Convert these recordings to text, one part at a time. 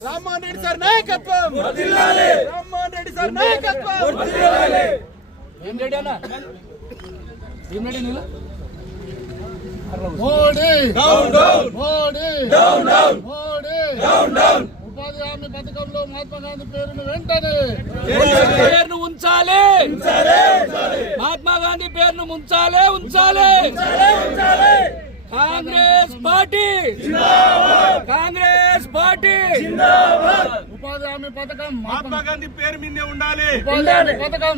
Rammohan Reddy sir నాయకత్వం! Rammohan Reddy sir నాయకత్వం! ఏం రెడీ అన్న? ఏం రెడీ నువ్వు? మోడీ! మోడీ! మోడీ! ఉపాధి హామీ పథకంలో మహాత్మా గాంధీ పేరును వెంటనే! పేరును ఉంచాలి! మహాత్మా గాంధీ పేరును ఉంచాలి! ఉంచాలి! కాంగ్రెస్ పార్టీ! కాంగ్రెస్ పార్టీ. ఉపాధి హామీ పథకం మహాత్మా గాంధీ పేరు మీదే ఉండాలి. ఉపాధి హామీ పథకం.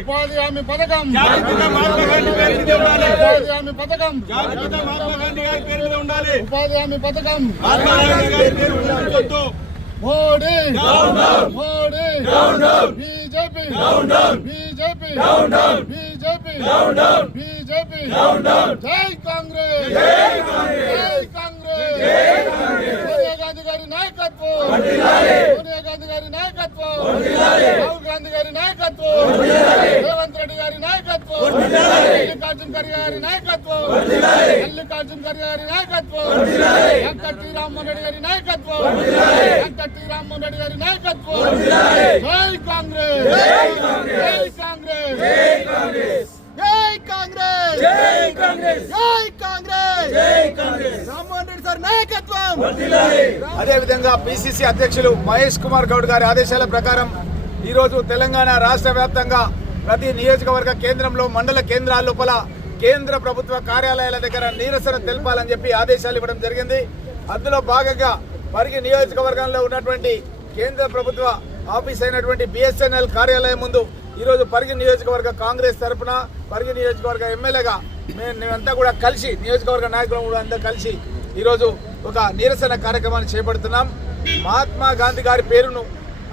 ఉపాధి హామీ పథకం. ఉపాధి హామీ పథకం. ఉపాధి హామీ పథకం. Modi. Modi. BJP. BJP. BJP. BJP. జై కాంగ్రెస్. జై కాంగ్రెస్ సోనియా గాంధీ గారి నాయకత్వం సోనియా గాంధీ గారి నాయకత్వం రాహుల్ గాంధీ గారి నాయకత్వం రేవంత్ రెడ్డి గారి నాయకత్వం మల్లికార్జున్ ఖర్గే గారి నాయకత్వం మల్లికార్జున్ ఖర్గే గారి నాయకత్వం వెంకట రామ్మోహన్ రెడ్డి గారి నాయకత్వం వెంకట రామ్మోహన్ రెడ్డి గారి నాయకత్వం జై కాంగ్రెస్ జై కాంగ్రెస్ జై కాంగ్రెస్ జై కాంగ్రెస్ జై కాంగ్రెస్ జై కాంగ్రెస్ సార్ నాయకత్వం. అదేవిధంగా పిసిసి అధ్యక్షులు మహేష్ కుమార్ గౌడ్ గారి ఆదేశాల ప్రకారం ఈరోజు తెలంగాణ రాష్ట్ర వ్యాప్తంగా ప్రతి నియోజకవర్గ కేంద్రంలో మండల కేంద్రాల లోపల కేంద్ర ప్రభుత్వ కార్యాలయాల దగ్గర నిరసన తెలపాలని చెప్పి ఆదేశాలు ఇవ్వడం జరిగింది. అందులో భాగంగా పరిగి నియోజకవర్గంలో ఉన్నటువంటి కేంద్ర ప్రభుత్వ ఆఫీస్ అయినటువంటి బిఎస్ఎన్ఎల్ కార్యాలయం ముందు ఈరోజు పరిగి నియోజకవర్గ కాంగ్రెస్ తరపున పరిగి నియోజకవర్గ ఎమ్మెల్యేగా మేము మేమంతా కూడా కలిసి నియోజకవర్గ నాయకులు కూడా అందరూ కలిసి ఈరోజు ఒక నిరసన కార్యక్రమాన్ని చేపడుతున్నాం. మహాత్మా గాంధీ గారి పేరును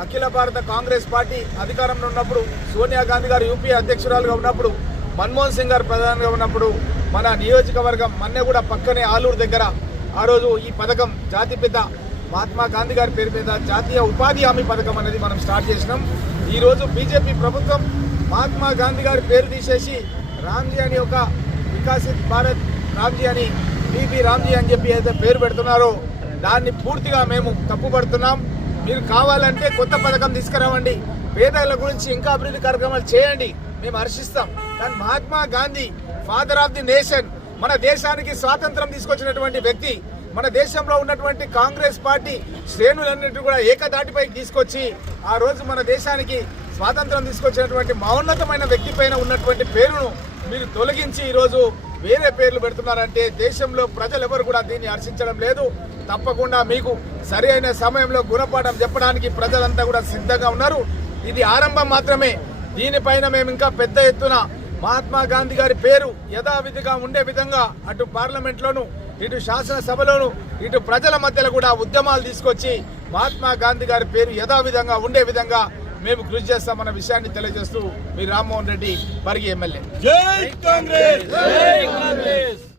అఖిల భారత కాంగ్రెస్ పార్టీ అధికారంలో ఉన్నప్పుడు సోనియా గాంధీ గారు యూపీ అధ్యక్షురాలుగా ఉన్నప్పుడు మన్మోహన్ సింగ్ గారు ప్రధానిగా ఉన్నప్పుడు మన నియోజకవర్గం మన్నెగూడ పక్కనే ఆలూరు దగ్గర ఆ రోజు ఈ పథకం జాతిపిత మహాత్మా గాంధీ గారి పేరు మీద జాతీయ ఉపాధి హామీ పథకం అనేది మనం స్టార్ట్ చేసినాం. ఈరోజు బీజేపీ ప్రభుత్వం మహాత్మా గాంధీ గారి పేరు తీసేసి రామ్జీ అని ఒక వికాసిత్ భారత్ రామ్జీ అని బీబీ రామ్జీ అని చెప్పి అయితే పేరు పెడుతున్నారో దాన్ని పూర్తిగా మేము తప్పుపడుతున్నాం మీరు కావాలంటే కొత్త పథకం తీసుకురావండి. పేదల గురించి ఇంకా అభివృద్ధి కార్యక్రమాలు చేయండి. మేము హర్షిస్తాం. కానీ Mahatma Gandhi father of the nation మన దేశానికి స్వాతంత్రం తీసుకొచ్చినటువంటి వ్యక్తి మన దేశంలో ఉన్నటువంటి కాంగ్రెస్ పార్టీ శ్రేణులన్నిటి కూడా ఏకదాటిపై తీసుకొచ్చి ఆ రోజు మన దేశానికి స్వాతంత్రం తీసుకొచ్చినటువంటి మౌన్నతమైన వ్యక్తి పైన ఉన్నటువంటి పేరును మీరు తొలగించి ఈరోజు వేరే పేర్లు పెడుతున్నారంటే దేశంలో ప్రజలు ఎవరు కూడా దీన్ని హర్షించడం లేదు. తప్పకుండా మీకు సరి అయిన సమయంలో గుణపాఠం చెప్పడానికి ప్రజలంతా కూడా సిద్ధంగా ఉన్నారు. ఇది ఆరంభం మాత్రమే. దీనిపైన మేము ఇంకా పెద్ద ఎత్తున మహాత్మా గాంధీ గారి పేరు యథావిధిగా ఉండే విధంగా అటు పార్లమెంట్లోను ఇటు శాసనసభలోను ఇటు ప్రజల మధ్యలో కూడా ఉద్యమాలు తీసుకొచ్చి మహాత్మా గాంధీ గారి పేరు యథావిధంగా ఉండే విధంగా మేము కృషి చేస్తామన్న విషయాన్ని తెలియజేస్తూ మీ రామ్మోహన్ రెడ్డి పరిగి ఎమ్మెల్యే. జై కాంగ్రెస్!